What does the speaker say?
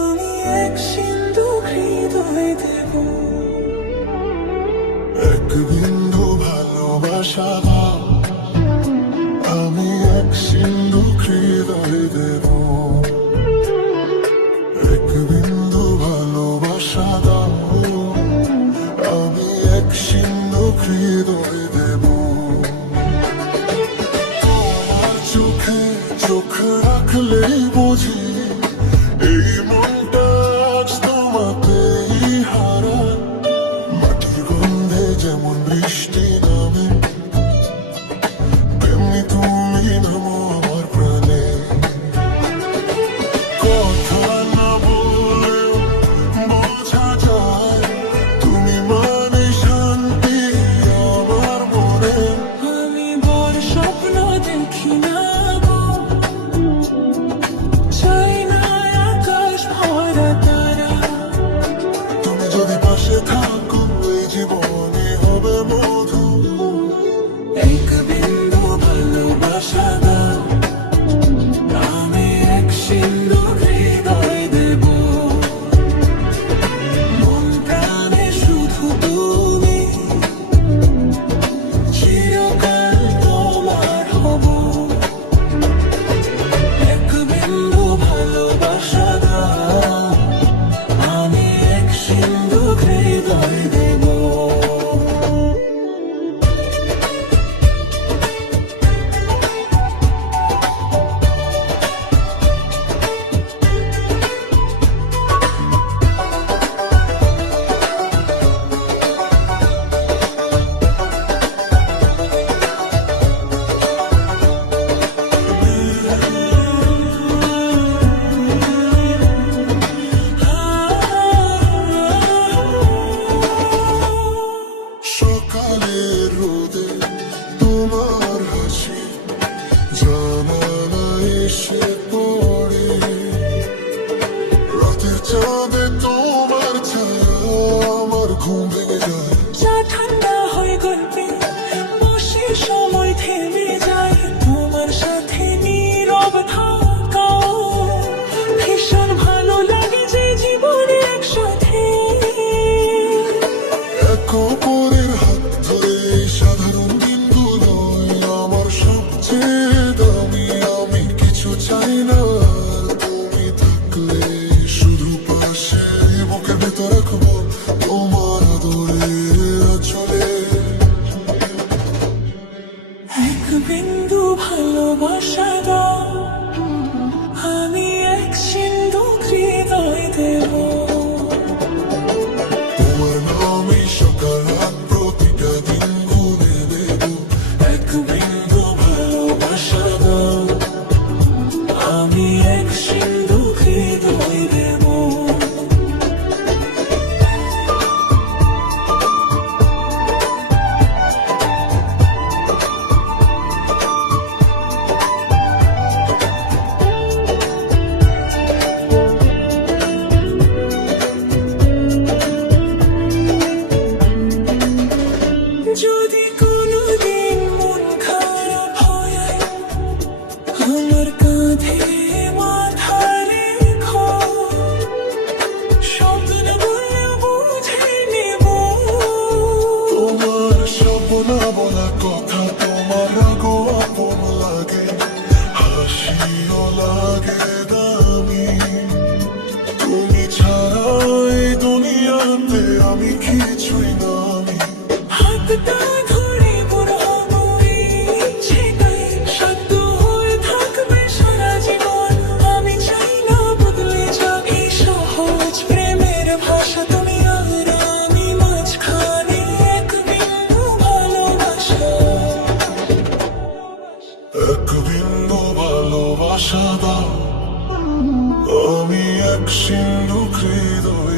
আমি এক সিন্ধু হৃদয় দেবো। এক বিন্দু ভালোবাসা ভাব আমি এক সিন্ধু হৃদয় দেব। জানালা চাঁদে আমার চা ঠান্ডা হয়ে গল্পে বসে সময় shine. ভাষা দাও। আমি এক সিন্ধু হৃদয়